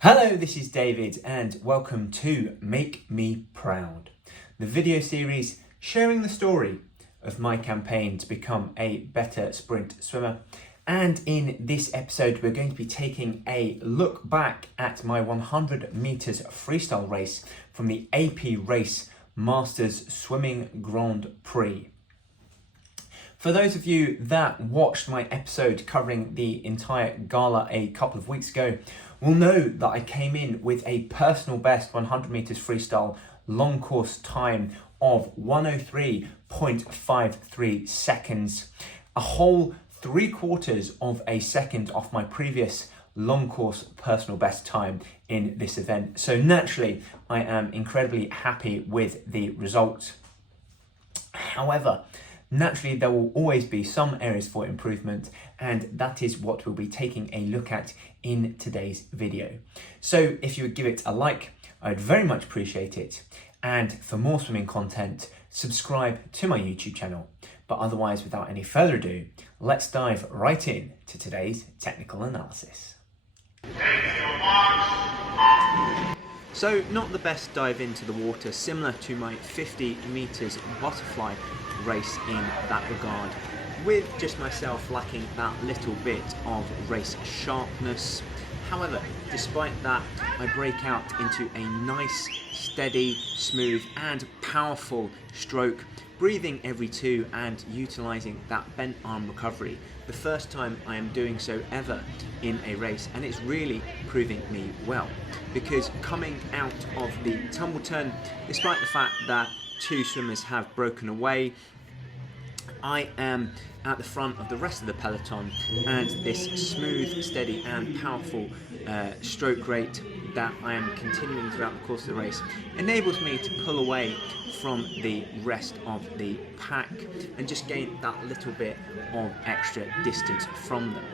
Hello, this is David and welcome to Make Me Proud, the video series sharing the story of my campaign to become a better sprint swimmer. And in this episode, we're going to be taking a look back at my 100 meters freestyle race from the AP Race Masters Swimming Grand Prix. For those of you that watched my episode covering the entire gala a couple of weeks ago, will know that I came in with a personal best 100 meters freestyle long course time of 103.53 seconds, a whole 3/4 of a second off my previous long course personal best time in this event. So naturally, I am incredibly happy with the result. However, naturally, there will always be some areas for improvement, and that is what we'll be taking a look at in today's video. So if you would give it a like, I'd very much appreciate it. And for more swimming content, subscribe to my YouTube channel. But otherwise, without any further ado, let's dive right in to today's technical analysis. So not the best dive into the water, similar to my 50 meters butterfly race in that regard, with just myself lacking that little bit of race sharpness. However, despite that, I break out into a nice, steady, smooth and powerful stroke, breathing every two and utilising that bent arm recovery. The first time I am doing so ever in a race, and it's really proving me well, because coming out of the tumble turn, despite the fact that two swimmers have broken away, I am at the front of the rest of the peloton, and this smooth, steady and powerful stroke rate that I am continuing throughout the course of the race enables me to pull away from the rest of the pack and just gain that little bit of extra distance from them.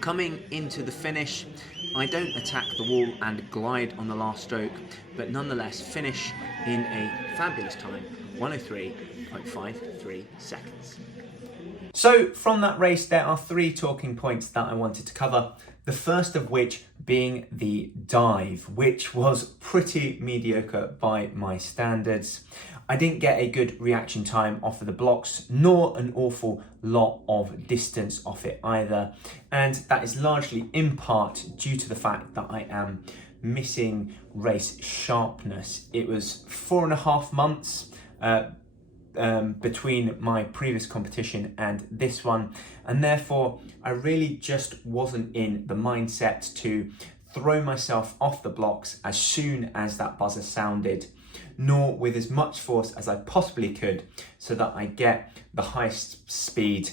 Coming into the finish, I don't attack the wall and glide on the last stroke, but nonetheless finish in a fabulous time, 103.53 seconds. So from that race, there are three talking points that I wanted to cover. The first of which being the dive, which was pretty mediocre by my standards. I didn't get a good reaction time off of the blocks, nor an awful lot of distance off it either. And that is largely in part due to the fact that I am missing race sharpness. It was 4.5 months between my previous competition and this one, and therefore I really just wasn't in the mindset to throw myself off the blocks as soon as that buzzer sounded, nor with as much force as I possibly could, so that I get the highest speed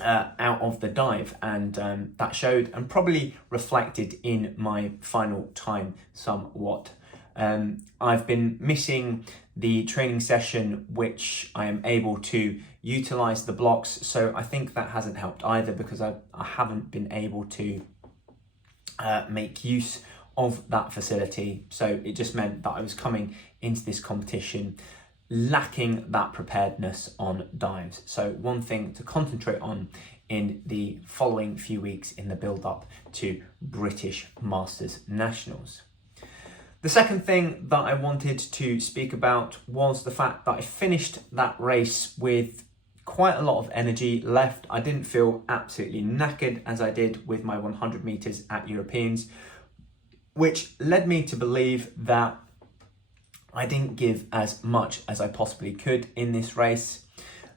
out of the dive, and that showed and probably reflected in my final time somewhat. I've been missing the training session which I am able to utilize the blocks, so I think that hasn't helped either, because I haven't been able to make use of that facility. So it just meant that I was coming into this competition lacking that preparedness on dives. So one thing to concentrate on in the following few weeks in the build up to British Masters Nationals. The second thing that I wanted to speak about was the fact that I finished that race with quite a lot of energy left. I didn't feel absolutely knackered as I did with my 100 meters at Europeans, which led me to believe that I didn't give as much as I possibly could in this race.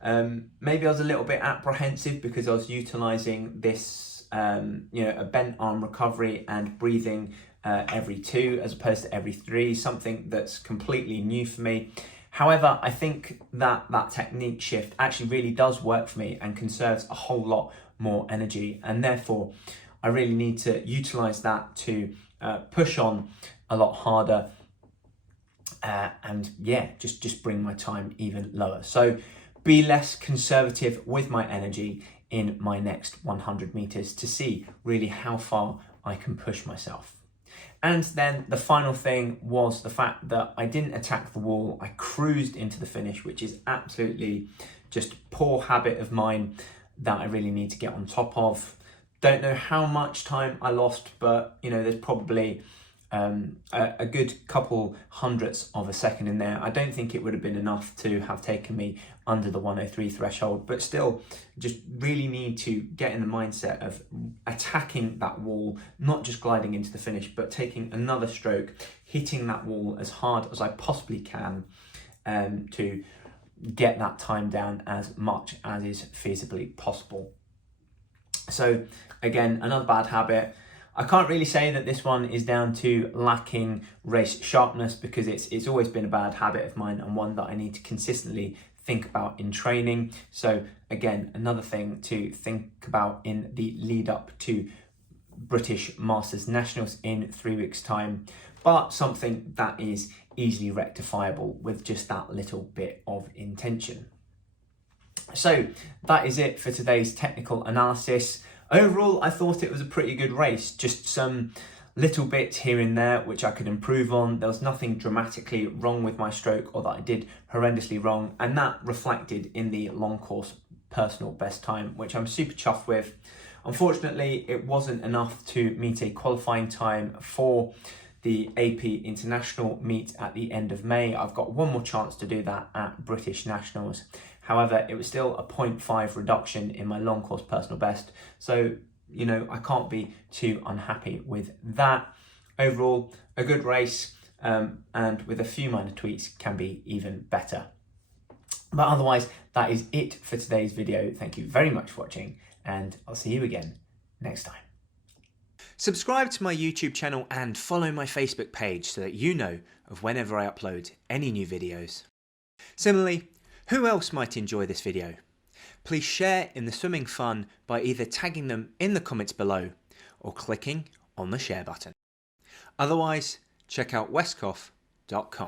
Maybe I was a little bit apprehensive because I was utilizing this, a bent arm recovery and breathing every two as opposed to every three, something that's completely new for me. However, I think that that technique shift actually really does work for me and conserves a whole lot more energy, and therefore I really need to utilize that to push on a lot harder and just bring my time even lower. So be less conservative with my energy in my next 100 meters to see really how far I can push myself. And then the final thing was the fact that I didn't attack the wall. I cruised into the finish, which is absolutely just poor habit of mine that I really need to get on top of. Don't know how much time I lost, but you know, there's probably a good couple hundredths of a second in there. I don't think it would have been enough to have taken me under the 103 threshold, but still just really need to get in the mindset of attacking that wall, not just gliding into the finish, but taking another stroke, hitting that wall as hard as I possibly can to get that time down as much as is feasibly possible. So again, another bad habit. I can't really say that this one is down to lacking race sharpness, because it's always been a bad habit of mine and one that I need to consistently think about in training. So again, another thing to think about in the lead up to British Masters Nationals in 3 weeks' time, but something that is easily rectifiable with just that little bit of intention. So that is it for today's technical analysis. Overall, I thought it was a pretty good race, just some little bits here and there which I could improve on. There was nothing dramatically wrong with my stroke or that I did horrendously wrong, and that reflected in the long course personal best time, which I'm super chuffed with. Unfortunately, it wasn't enough to meet a qualifying time for the AP International meet at the end of May. I've got one more chance to do that at British Nationals. However, it was still a 0.5 reduction in my long course personal best. So, you know, I can't be too unhappy with that. Overall, a good race, and with a few minor tweaks can be even better. But otherwise, that is it for today's video. Thank you very much for watching, and I'll see you again next time. Subscribe to my YouTube channel and follow my Facebook page so that you know of whenever I upload any new videos. Similarly, who else might enjoy this video? Please share in the swimming fun by either tagging them in the comments below or clicking on the share button. Otherwise, check out westcough.com.